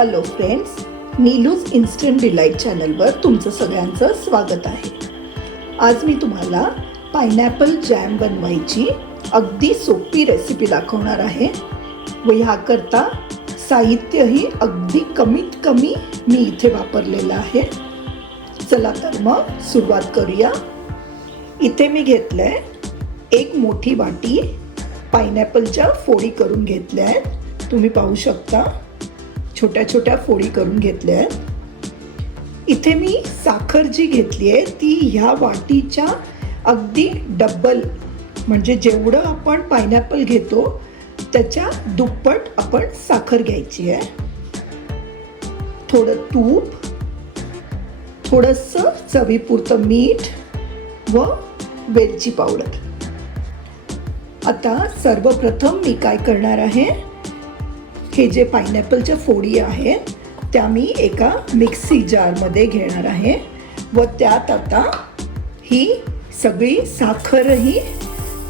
Hello friends Neelu's instant delight चॅनलवर तुमचं सगळ्यांचं स्वागत आहे. आज मी तुम्हाला पायनॅपल जॅम बनवायची अगदी सोपी रेसिपी दाखवणार आहे व ह्याकरता साहित्यही अगदी कमीत कमी मी इथे वापरलेलं आहे. चला तर मग सुरुवात करूया. इथे मी घेतलं आहे एक मोठी वाटी पायनॅपलच्या फोडी करून घेतल्या आहेत तुम्ही पाहू शकता. छोट्या छोट्या फोडी करून घेतल्या. आहेत इथे मी साखर जी घेतली आहे ती ह्या वाटीच्या अगदी डबल म्हणजे जेवढं आपण पायनॅपल घेतो त्याच्या दुप्पट आपण साखर घ्यायची आहे. थोडं तूप थोडंसं चवीपुरतं मीठ व वेलची पावडर. आता सर्वप्रथम मी काय करणार आहे हे जे पायनॅपलच्या फोडी आहेत त्या मी एका मिक्सी जारमध्ये घेणार आहे. व त्यात आता ही सगळी साखरही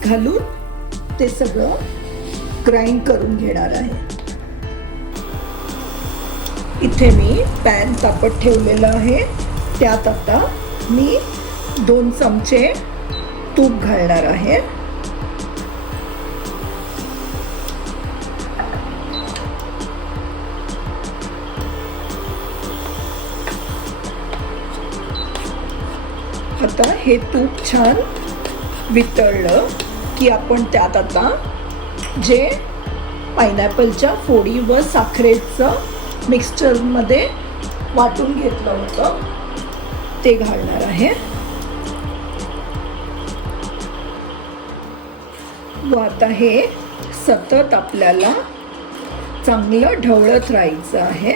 घालून ते सगळं ग्राइंड करून घेणार आहे. इथे मी पॅन तापत ठेवलेलं आहे. त्यात आता मी दोन चमचे तूप घालणार आहे. आता हे तूप छान वितळलं की आपण त्यात आता जे पायनॅपलच्या फोडी व साखरेचं मिक्सचरमध्ये वाटून घेतलं होतं ते घालणार आहे. व आता हे सतत आपल्याला चांगलं ढवळत राहायचं आहे.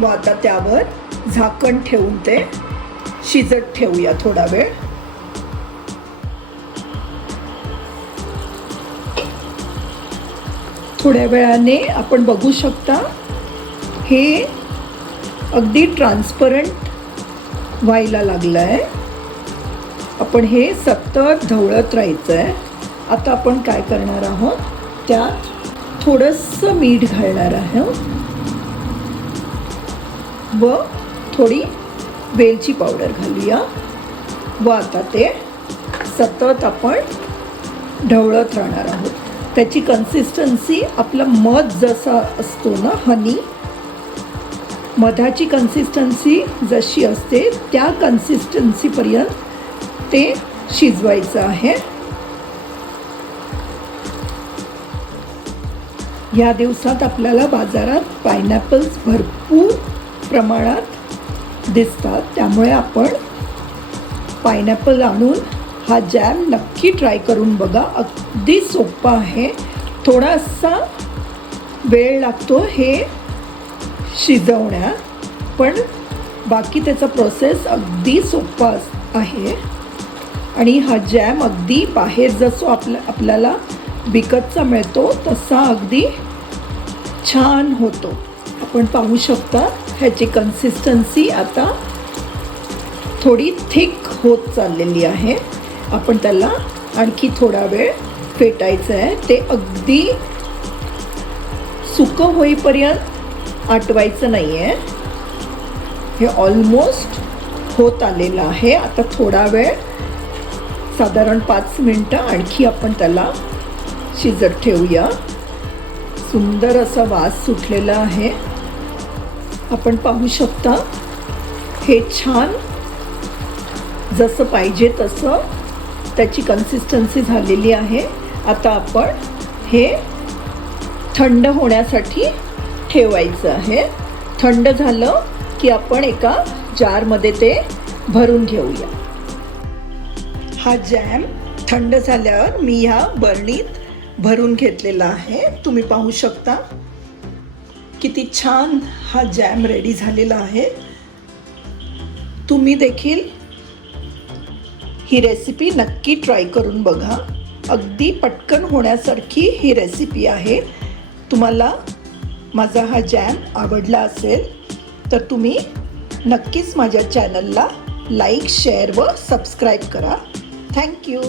व आता त्यावर झाकण ठेवून ते शिजत ठेवूया थोडा वेळ. थोड्या वेळाने आपण बघू शकता हे अगदी ट्रान्सपरंट व्हायला लागलं आहे आपण हे सतत ढवळत राहायचं आहे आता आपण काय करणार आहोत? त्यात थोडंसं मीठ घालणार आहोत. व थोडी वेलची पावडर घालूया. व आता ते सतत आपण ढवळत राहणार आहोत. त्याची कन्सिस्टन्सी आपला मध जसा असतो ना हनी मधाची कन्सिस्टन्सी जशी असते त्या कन्सिस्टन्सीपर्यंत ते शिजवायचं आहे. या दिवसात आपल्याला बाजारात पायनॅपल्स भरपूर प्रमाणात दिसतात. त्यामुळे आपण पायनॅपल आणून हा जॅम नक्की ट्राय करून बघा. अगदी सोपा आहे. थोडासा वेळ लागतो हे शिजवण्यात पण बाकी त्याचा प्रोसेस अगदी सोपा आहे. आणि हा जॅम अगदी बाहेर जसो आपल्या आपल्याला विकतचा मिळतो तसा अगदी छान होतो. आपण पाहू शकता ह्याची कन्सिस्टन्सी आता थोडी थिक होत चाललेली आहे. आपण त्याला आणखी थोडा वेळ फेटायचं आहे. ते अगदी सुकं होईपर्यंत आटवायचं नाही आहे हे ऑलमोस्ट होत आलेलं आहे. आता थोडा वेळ साधारण पाच मिनटं आणखी आपण त्याला शिजत ठेवूया. सुंदर असा वास सुटलेला आहे. आपण पाहू शकता. हे छान. जसं पाहिजे तसं त्याची कन्सिस्टन्सी झालेली आहे. आता आपण हे थंड होण्यासाठी ठेवायचं आहे. थंड झालं की आपण एका जारमध्ये ते भरून घेऊया. हा जॅम थंड झाल्यावर मी ह्या बरणीत भरून घेतलेला आहे. तुम्ही पाहू शकता. किती छान हा जॅम रेडी झालेला आहे. तुम्ही देखील ही रेसिपी नक्की ट्राय करून बघा. अगदी पटकन होण्यासारखी ही रेसिपी आहे. तुम्हाला माझा हा जॅम आवडला असेल तर तुम्ही नक्कीच माझ्या चॅनलला लाईक शेअर व सबस्क्राईब करा. Thank you